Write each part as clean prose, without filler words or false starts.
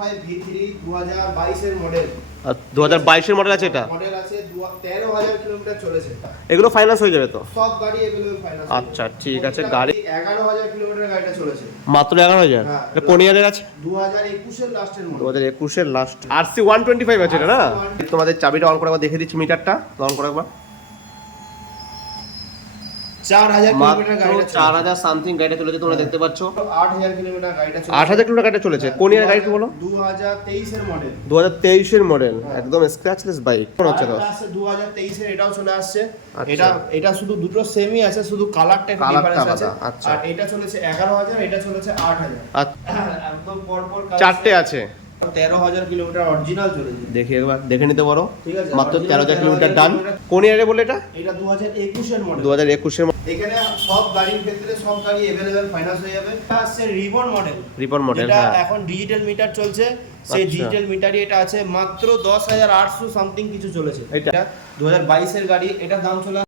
1.5 V3 2022 এর model. 2022 এর model আছে এটা? মডেল আছে 13000 কিলোমিটার চলেছে। এগুলো ফাইন্যান্স হয়ে যাবে তো? সব গাড়ি अवेलेबल ফাইন্যান্স। আচ্ছা ঠিক আছে। গাড়ি 11000 কিলোমিটার গাড়িটা চলেছে। মাত্র 11000? এটা কোন ইয়ারের আছে? 2021 এর লাস্টের মডেল। 2021 এর লাস্ট। RC 125 আছে এটা না? তোমাদের চাবিটা অন করে একবার দেখে দিচ্ছি, মিটারটা অন করে একবার। 4000 কিলোমিটার গাড়িটা 4000 সামথিং গাড়িটা চলেছে, তোমরা দেখতে পাচ্ছ। 8000 কিলোমিটার গাড়িটা চলেছে। 8000 কিলোমিটার গাড়িটা চলেছে। কোন ইয়ারের গাড়ি বলো? 2023 এর মডেল। 2023 এর মডেল, একদম স্ক্র্যাচলেস বাইক। কোন হচ্ছে তো? 2023 এর এটাও চলে আসছে। আচ্ছা। এটা শুধু দুটো সেমই আছে, শুধু কালারটা একটু ডিফারেন্স আছে। আচ্ছা। আর এটা চলেছে 11000, এটা চলেছে 8000। আচ্ছা। একদম পরপর চারটে আছে। 13000 কিলোমিটার অরিজিনাল চলেছে। দেখি একবার দেখে নিতে পারো। ঠিক আছে, মাত্র 13000 কিলোমিটার ডান। কোন ইয়ারে বলে এটা? এটা 2021 এর মডেল। 2021 এর। এখানে সব গাড়ির ক্ষেত্রে সব গাড়ি अवेलेबल ফাইন্যান্স হয়ে যাবে। এটা আছে রিবন মডেল। রিবন মডেল, এটা হ্যাঁ। এখন ডিজিটাল মিটার চলছে। সেই আচ্ছা। ডিজিটাল মিটারই এটা আছে মাত্র 10800 সামথিং কিছু চলেছে। এটা 2022 এর গাড়ি, এটার দাম চলে।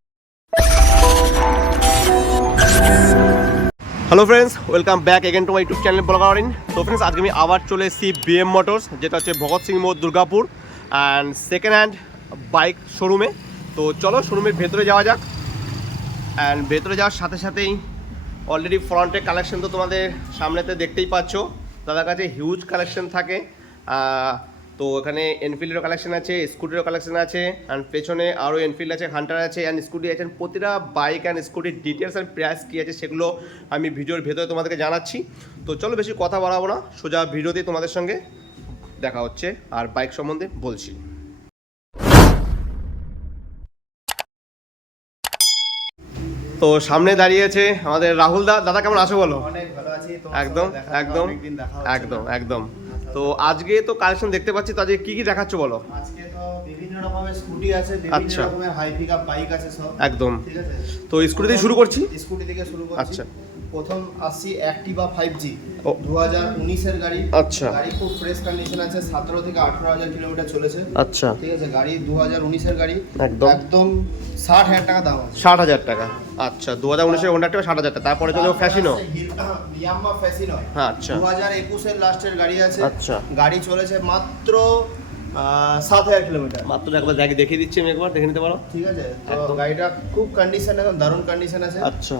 Hello friends, welcome back again to my YouTube channel ব্লগারিন। তো ফ্রেন্ডস, আজকে আমি আবার চলে এসেছি বিএম মোটরস, যেটা হচ্ছে ভগৎ সিং মোড়, Durgapur, and second hand bike শোরুমে। তো চলো শোরুমের ভেতরে যাওয়া যাক। অ্যান্ড ভেতরে যাওয়ার সাথে সাথেই অলরেডি ফ্রন্টের কালেকশন তো তোমাদের সামনেতে দেখতেই পাচ্ছ। দাদার কাছে হিউজ কালেকশন থাকে। তো এখানে এনফিল্ডেরও কালেকশন আছে, স্কুটিরও কালেকশন আছে, অ্যান্ড পেছনে আরও এনফিল্ড আছে, হান্টার আছে, অ্যান্ড স্কুটি আছে। প্রতিটা বাইক অ্যান্ড স্কুটির ডিটেলস অ্যান্ড প্রাইস কী আছে সেগুলো আমি ভিডিওর ভেতরে তোমাদেরকে জানাচ্ছি। তো চলো বেশি কথা বাড়াবো না, সোজা ভিডিওতেই তোমাদের সঙ্গে দেখা হচ্ছে আর বাইক সম্বন্ধে বলছি। তো সামনে দাঁড়িয়ে আছে আমাদের রাহুল দা। দাদা কেমন আছো বলো? অনেক ভালো আছি। তো একদম একদম একদম একদম। তো আজকে তো কালেকশন দেখতে পাচ্ছি, তো আজকে কি কি দেখাচ্ছ বলো? আজকে তো বিভিন্ন রকমের স্কুটি আছে, বিভিন্ন আচ্ছা। রকমের হাই পিকআপ বাইক আছে সব। একদম। ঠিক আছে, তো স্কুটি থেকে শুরু করছি। স্কুটি থেকে শুরু করছি। আচ্ছা। প্রথম আসছি অ্যাক্টিভা 5G, ও। 2019 এর গাড়ি। আচ্ছা। গাড়ি খুব ফ্রেশ কন্ডিশন আছে, 17 থেকে 18000 কিলোমিটার চলেছে। আচ্ছা। ঠিক আছে, গাড়ি 2019 এর গাড়ি। একদম। একদম 60000 টাকা দাম আছে। 60,000 টাকা। আচ্ছা, 2019 এর হোন্ডা 60,000 টাকা। তারপরে চলো ফ্যাসিনো। Yamaha Fascino. হ্যাঁ, আচ্ছা। 2021 এর লাস্টের গাড়ি আছে। আচ্ছা। গাড়ি চলেছে মাত্র 7000 কিলোমিটার। মাত্র একবার দেখিয়ে দিচ্ছি, আমি একবার দেখে নিতে পারো। ঠিক আছে, তো একদম। গাড়িটা খুব কন্ডিশন, একদম দারুণ কন্ডিশন আছে। আচ্ছা।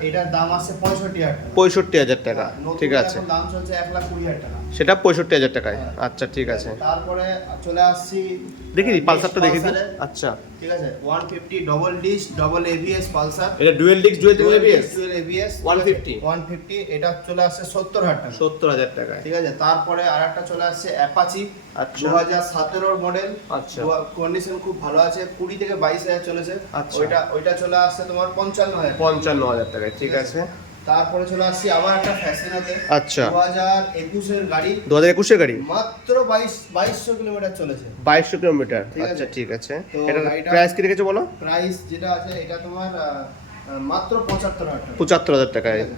এটার দাম আছে 65,000 টাকা। 65,000 টাকা। নতুন ঠিক আছে, এখন দাম চলছে 1,20,000 টাকা। সেটা 65,000 টাকায়। হ্যাঁ। আচ্ছা ঠিক আছে। তারপরে চলে আসছি, দেখি দিই পালসারটা, দেখি দিই। পালসারে। আচ্ছা। ঠিক আছে, 150 double disc double ABS Pulsar. এটা dual disc dual ABS dual ABS 150 এটা চলে আসছে 70,000 টাকা। 70,000 টাকায়। ঠিক আছে, তারপরে আরেকটা চলে আসছে অ্যাপাচি। আচ্ছা। 2017 মডেল। আচ্ছা। কন্ডিশন খুব ভালো আছে, 20 থেকে 22,000 চলেছে। আচ্ছা। ওইটা চলে আসছে তোমার 55,000। 55,000 টাকায়। ঠিক আছে। তারপরে চলে আসছি আবার একটা ফ্যাশনাতে। আচ্ছা। 2021 এর গাড়ি। 2021 এর গাড়ি। মাত্র 2200 কিলোমিটার চলেছে। 2200 কিলোমিটার। ঠিক আছে। আচ্ছা ঠিক আছে। তো এটা গাড়িটা- প্রাইস কি রেখেছো বলো? প্রাইস যেটা আছে এটা তোমার মাত্র 75,000 টাকা। 75,000 টাকায়। ঠিক আছে।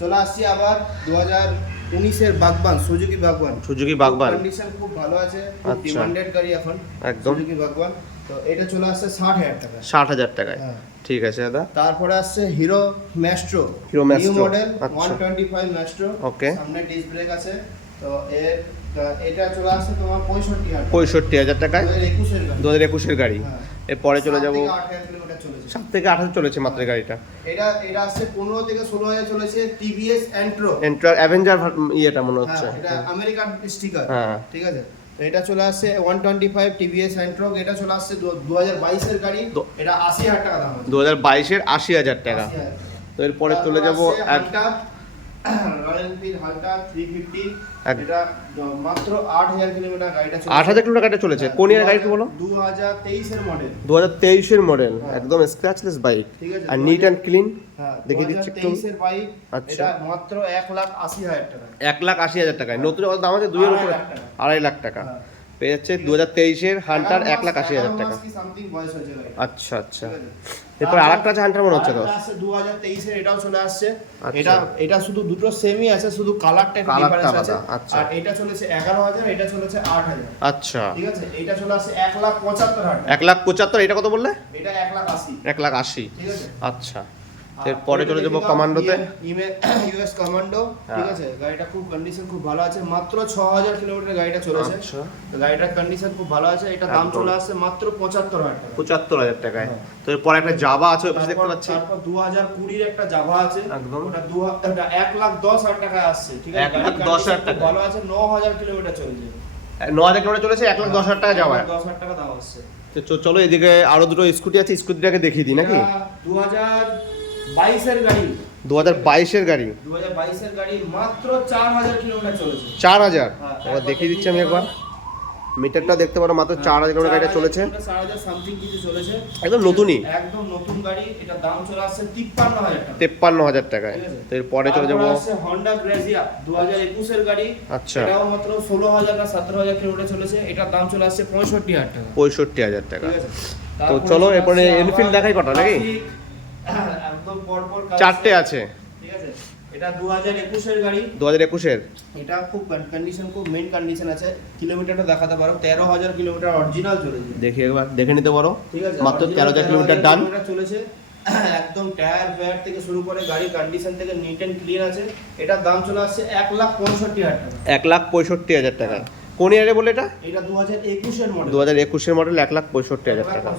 চলে আসছি আবার 2019 এর Baghban, Suzuki Baghban. Suzuki Baghban. Condition খুব ভালো আছে, খুব আচ্ছা। ডিমান্ডেড গাড়ি এখন। একদম। সুজুকি বাগবান। তো এটা চলে আসছে 60,000 টাকা। 60,000 টাকায়। হ্যাঁ। ঠিক আছে দাদা। তারপরে আসছে hero Maestro. Hero new Maestro. Model আচ্ছা। 125 ম্যাস্ট্রো। ওকে। সামনে ডিস্ক ব্রেক আছে। তো এটা চলে আসছে তোমার 65,000 টাকা। 65,000 টাকায়। 2021 এর গাড়ি। 2021 এর গাড়ি। হ্যাঁ। এরপরে চলে 7 যাবো। থেকে 8,000 কিলোমিটার চলেছে। 7 থেকে 8 চলেছে মাত্র গাড়িটা। এটা আসছে 15 থেকে 16,000 চলেছে, টিভিএস এন্ট্রো। এন্ট্রা অ্যাভেঞ্জার ইয়েটা মনে হচ্ছে। হ্যাঁ, এটা আমেরিকান স্টিকার। হ্যাঁ। ঠিক আছে, তো এটা চলে আসছে 125 টিভিএস এন্ট্রো। এটা চলে আসছে 2022 এর গাড়ি। এটা 80,000 টাকা দাম আছে। 2022 এর 80,000 টাকা। 80,000 তো এরপরে চলে যাবো রয়্যাল এনফিল্ড হাল্টা 350। এক- এটা মাত্র 8,000 কিলোমিটার গাড়িটা চলেছে। 8,000 কিলোমিটার গাড়িটা চলেছে। কোন ইয়ার গাড়ি বলো? 2023 এর মডেল। 2023 এর মডেল, হ্যাঁ। একদম স্ক্র্যাচলেস বাইক। ঠিক আছে, আর নিট অ্যান্ড ক্লিন। হ্যাঁ, দেখিয়ে দিচ্ছি একটু। 2023 এর বাইক। আচ্ছা। এটা মাত্র 1,80,000 টাকা। 1,80,000 টাকায়। নতুন দাম আছে 2 এর উপরে। 2.5 লাখ টাকা হ্যাঁ। পেয়ে যাচ্ছে 2023 এর হান্টার 1,80,000 টাকা। সামথিং বয়স হয়েছে গাড়িটা। আচ্ছা আচ্ছা। ঠিক আছে। এরপর আরেকটা আছে হান্টার মনে হচ্ছে তো। আরেকটা আছে 2023 এর, এটাও চলে আসছে। আচ্ছা। এটা শুধু দুটো সেমই আছে, শুধু কালারটা একটু কালারটা ডিফারেন্স আছে। আলাদা, আচ্ছা। আর এটা চলেছে 11,000, এটা চলেছে 8,000। আচ্ছা। ঠিক আছে, এটা চলে আসছে 1,75,000 টাকা। 1,75,000। এটা কত বললে? এটা 1,80,000। 1,80,000। ঠিক আছে। আচ্ছা। এরপরে চলে যাবো কমান্ডোতে। ইউএস কমান্ডো, ঠিক আছে, গাড়িটা খুব কন্ডিশন খুব ভালো আছে, মাত্র 6000 কিলোমিটার গাড়িটা চলেছে। আচ্ছা, তো গাড়িটার কন্ডিশন খুব ভালো আছে, এটা দাম চলে আসছে মাত্র 75000 টাকা। 75000 টাকায়। তো এরপরে একটা জাভা আছে, ওই পাশে দেখতে পাচ্ছি। তারপর 2020 এর একটা জাভা আছে, একদম। ওটা 1,10,000 টাকায় আসছে, ঠিক আছে, 1,10,000 টাকা ভালো আছে, 9000 কিলোমিটার চলেছে। 9000 কিলোমিটার চলেছে, 1,10,000 টাকা যাওয়া। 10,000 টাকা দাম আসছে। তো চলো এদিকে আরো দুটো স্কুটি আছে, স্কুটিটাকে দেখিয়ে দিই নাকি। 2022 এর গাড়ি, 2022 এর গাড়ি, 2022 এর গাড়ি, মাত্র 4000 কিলোমিটার চলেছে। 4000। হ্যাঁ, এবার দেখিয়ে দিচ্ছি আমি একবার, মিটারটা দেখতে পারো, মাত্র 4000 কিলোমিটার গাড়িটা চলেছে। 4000 সামথিং কিছু চলেছে, একদম নতুনই, একদম নতুন গাড়ি। এটা দাম চলে আসছে 53000 টাকা। 53000 টাকায়। ঠিক আছে। তো এরপরে চলে যাবো, তারপর আছে Honda Grazia 2021 এর গাড়ি। আচ্ছা, এটাও মাত্র 16000 না 17000 কিলোমিটার চলেছে, এটার দাম চলে আসছে 65000 টাকা। 65000 টাকা। ঠিক আছে। তো তারপরে চলো চলে এরপরে আসছে এনফিল্ড আবার দেখাই কটা নাকি। Classic, একদম পরপর চারটে আছে, ঠিক আছে। এটা 2021 এর গাড়ি, 2021 এর। এটা খুব কন্ডিশন, খুব মেইন কন্ডিশন আছে। কিলোমিটারটা দেখাতে পারো, 13000 কিলোমিটার অরিজিনাল চলেছে। দেখি একবার, দেখে নিতে পারো, ঠিক আছে, মাত্র original 13000 কিলোমিটার ডান। চলেছে। একদম টায়ার ফায়ার থেকে শুরু করে গাড়ি কন্ডিশন থেকে নিট এন্ড ক্লিন আছে। এটার দাম চলে আসছে 1,65,000 টাকা। 1,65,000 টাকা। কোন ইয়ারে বলে এটা? এটা 2021 এর মডেল। 2021 এর মডেল, 1,65,000 টাকা।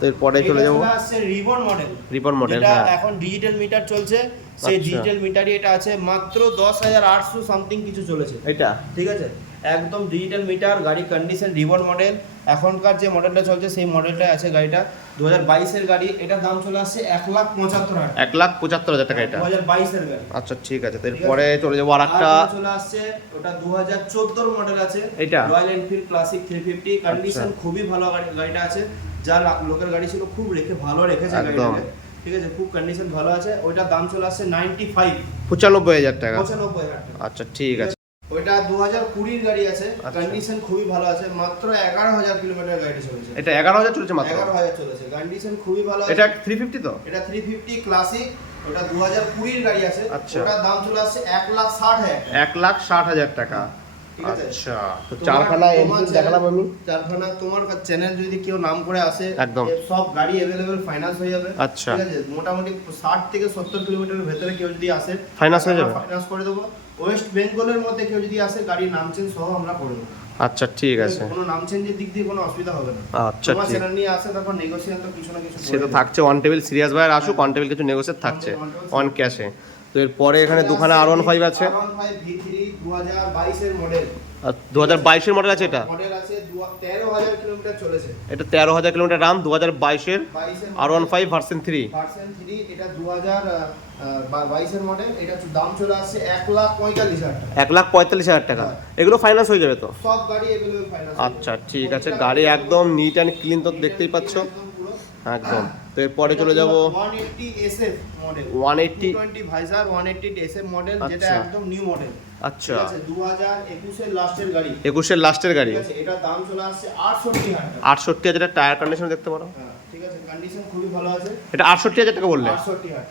তো এরপরে চলে যাবো আসছে রিবন মডেল। রিবন মডেল, এটা হ্যাঁ। এখন ডিজিটাল মিটার চলছে, সেই আচ্ছা। ডিজিটাল মিটারই এটা আছে, মাত্র 10,800 সামথিং কিছু চলেছে। এটা ঠিক আছে, একদম ডিজিটাল মিটার, গাড়ি কন্ডিশন, রিবন মডেল। এখনকার যে মডেলটা চলছে সেই মডেলটাই আছে গাড়িটা। 2022 এর গাড়ি, এটার দাম চলে আসছে 1,75,000 টাকা। 1,75,000 টাকা এটা। 2022 এর গাড়ি। আচ্ছা, ঠিক আছে। তো এরপরে চলে যাবো আরেকটা, আর চলে আসছে, ওটা 2014 এর মডেল আছে, এটা রয়্যাল এনফিল্ড ক্লাসিক 350। কন্ডিশন খুবই ভালো, গাড়িটা আছে, যা লোকের গাড়ি ছিল খুব ভালো রেখেছে একদম। গাড়িটাকে। ঠিক আছে, খুব কন্ডিশন ভালো আছে। ওইটার দাম চলে আসছে 95,000 টাকা। 95,000 টাকা। আচ্ছা, ঠিক আছে। ওইটা 2020 এর গাড়ি আছে, আচ্ছা। কন্ডিশন খুবই ভালো আছে, মাত্র 11000 কিলোমিটার গাড়ি চলেছে। এটা 11,000 চলেছে মাত্র। 11000 চলেছে, কন্ডিশন খুবই ভালো আছে। এটা 350 তো? এটা 350 ক্লাসিক, ওটা 2020 এর গাড়ি আছে। আচ্ছা। ওটার দাম চলে আসছে 1,60,000 টাকা। 1,60,000 টাকা। ঠিক আছে। আচ্ছা, তো চারখানা এনফিল্ড দেখালাম আমি। চারখানা তোমার চ্যানেল যদি কেউ নাম করে আসে, একদম। সব গাড়ি अवेलेबल ফাইনান্স হয়ে যাবে। আচ্ছা। ঠিক আছে, মোটামুটি 60 থেকে 70 কিলোমিটারের ভেতরে কেউ যদি আসে, ফাইনান্স হয়ে যাবে? ফাইনান্স করে দেবো। ওয়েস্ট বেঙ্গলের মধ্যে কেউ যদি আসে, গাড়ির নাম চেঞ্জ সহ আমরা করে দেবো। আচ্ছা, ঠিক আছে। কোনো নাম চেঞ্জের দিক দিয়ে কোনো অসুবিধা হবে না। আচ্ছা, তোমার ঠিক। চ্যানেল নিয়ে আসে, তারপর নেগোসিয়েশন তো কিছু না কিছু সে তো থাকছে অন টেবিল, সিরিয়াস ভাইয়ের আসুক, অন টেবিল কিছু নেগোসিয়েট থাকছে অন ক্যাশে। তো এরপরে এখানে দুখানা R15 আছে। R15 V3 2022 এর মডেল। আর 2022 এর মডেল আছে এটা। মডেল আছে 13000 কিলোমিটার চলেছে। এটা 13,000 কিলোমিটার রান, 2022 এর 22 এর R15 ভার্সন 3। ভার্সন 3, এটা 2022 এর মডেল। এটা দাম চলে আসছে 1,45,000 টাকা। 1,45,000 টাকা। এগুলো ফাইনান্স হয়ে যাবে তো? সব গাড়ি अवेलेबल ফাইনান্স। আচ্ছা, ঠিক আছে। গাড়ি একদম নিট অ্যান্ড ক্লিন, তো দেখতেই পাচ্ছ একদম। তো এরপরে চলে যাব 180 SF model. 180 220 visor 180 SF model, যেটা আচ্ছা। একদম নিউ মডেল। আচ্ছা, ঠিক আছে, 2021 এর লাস্টের গাড়ি। 21 এর লাস্টের গাড়ি। ঠিক আছে, এটা দাম চলে আসছে 68,000 টাকা। 68,000 টায়ার কন্ডিশন দেখতে পারো। হ্যাঁ, ঠিক আছে, কন্ডিশন খুবই ভালো আছে। এটা 68,000 টাকা বললে? 68,000 টাকা।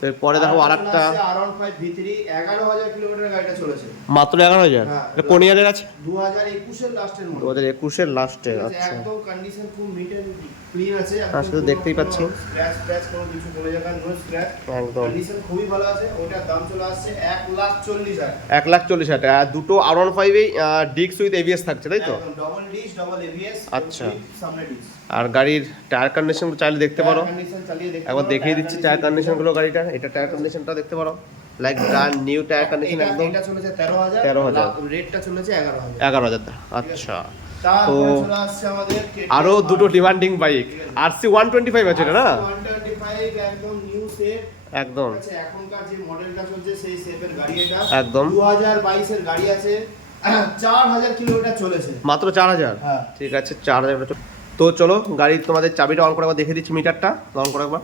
তো এরপরে দেখো আরেকটা, R15 V3 11,000 কিলোমিটার গাড়িটা চলেছে। মাত্র 11,000। হ্যাঁ। এটা কোন ইয়ারের আছে? 2021 এর লাস্টের মডেল। 2021 এর লাস্টে। ঠিক আছে, আচ্ছা, একদম কন্ডিশন খুব নিট এন্ড ক্লিন আছে। হ্যাঁ, সেটা দেখতেই পাচ্ছি। স্ক্র্যাচ কোনো কিছু চলে যাবে না, নো স্ক্র্যাচ। একদম। কন্ডিশন খুবই ভালো আছে। ওটার দাম চলে আসছে 1,40,000। 1,40,000 টাকা। আর দুটো R15 এই ডিস্ক উইথ ABS থাকছে, তাই তো? একদম ডাবল ডিশ, ডাবল ABS। আচ্ছা। সামনে ডিশ। আর গাড়ির টায়ার কন্ডিশন চাইলে দেখতে পারো। কন্ডিশন চালিয়ে দেখতে একবার পারো, দেখিয়ে দিচ্ছি টায়ার কন্ডিশন গুলো গাড়িটার। এটা টায়ার কন্ডিশনটা দেখতে পারো, like brand new tyre condition একদম। এটা চলেছে 13,000। 13,000। রেটটা চলেছে 11,000। 11,000। আচ্ছা, তারপরে চলে আসছে আমাদের আরো দুটো ডিমান্ডিং বাইক। RC 125 আছে এটা না? 125 একদম নিউ সেট। একদম। ঠিক আছে, এখনকার যে মডেলটা চলছে সেই শেপের গাড়ি এটা। একদম। 2022 এর গাড়ি আছে, 4000 কিলোমিটার চলেছে। মাত্র 4,000। হ্যাঁ। ঠিক আছে, 4,000। তো চলো গাড়ির তোমাদের চাবিটা অন করে একবার দেখে দিচ্ছি, মিটারটা অন করে একবার।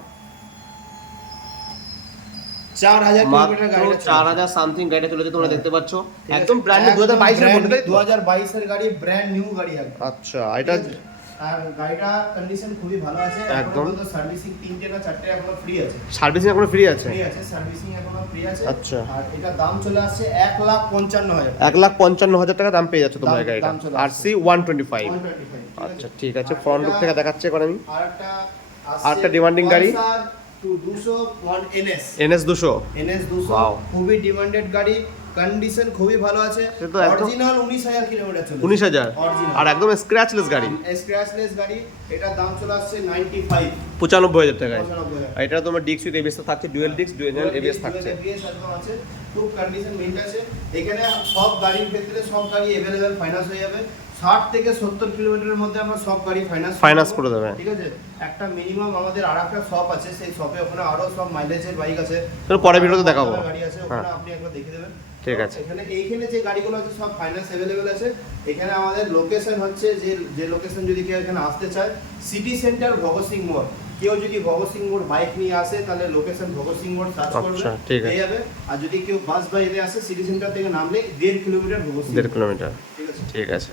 4000 মাত্র কিলোমিটার গাড়িটা 4,000 সামথিং গাড়িটা চলেছে, তোমরা দেখতে পাচ্ছ। ঠিক আছে, একদম ব্র্যান্ড নিউ 2022 এর মডেল, তাই তো? 2022 এর গাড়ি, ব্র্যান্ড নিউ গাড়ি একদম। আচ্ছা, এটা আর গাড়িটা কন্ডিশন খুবই ভালো আছে। একদম। সার্ভিসিং 3টে না 4টে এখনো ফ্রি আছে। সার্ভিসিং এখনো ফ্রি আছে? ফ্রি আছে, সার্ভিসিং এখনো ফ্রি আছে। আচ্ছা। আর এটা দাম চলে আসছে 1,55,000। 1,55,000 টাকা দাম পেয়ে যাচ্ছ তোমরা দাম- এই গাড়িটা। দাম চলে আসছে। RC 125। 125। আচ্ছা, ঠিক আছে। ফ্রন্ট লুক থেকে দেখাচ্ছে এখন আমি। আরেকটা আরেকটা demanding গাড়ি। 200 NS NS 200 NS 200 Wow. খুবই ডিমান্ডেড গাড়ি, কন্ডিশন খুবই ভালো আছে, সে তো একদম- অরিজিনাল 19000 কিলোমিটার চলেছে। 19000 Original। আর একদম স্ক্র্যাচলেস গাড়ি, স্ক্র্যাচলেস গাড়ি, এটার দাম চলে আসছে 95 95000 টাকায়। 95,000 আর এটা তোমার ডিস্ক উইথ এবিএস থাকছে, ডুয়াল ডিস্ক ডুয়াল এবিএস থাকছে। ABS একদম আছে, খুব কন্ডিশন মেইনট আছে। এখানে সব গাড়ির ক্ষেত্রে সব গাড়ি अवेलेबल ফাইনান্স হয়ে যাবে। 60 থেকে 70 কিলোমিটারের মধ্যে আমরা সব গাড়ি ফাইন্যান্স করে দেবে। ঠিক আছে। একটা মিনিমাম আমাদের আরেকটা শপ আছে, সেই শপে ওখানে আরো সব মাইলেজের বাইক আছে, তো পরে ভিডিওতে দেখাবো। গাড়ি আছে, ওখানে আপনি একবার দেখে দেবেন। ঠিক আছে। এইখানে যে গাড়িগুলো আছে সব ফাইন্যান্স अवेलेबल আছে। এখানে আমাদের লোকেশন হচ্ছে যে লোকেশন, যদি কেউ এখানে আসতে চায়, সিটি সেন্টার ভগৎ সিং মোড়। কেউ যদি ভগৎ সিং মোড় বাইক নিয়ে আসে তাহলে লোকেশন ভগৎ সিং মোড় সার্চ করবে, আচ্ছা, ঠিক আছে। পেয়ে যাবে। আর যদি কেউ বাস বাইরে আসে সিটি সেন্টার থেকে নামলে 1.5 কিলোমিটার ভগৎ সিং 1.5 কিলোমিটার। ঠিক আছে। ঠিক আছে।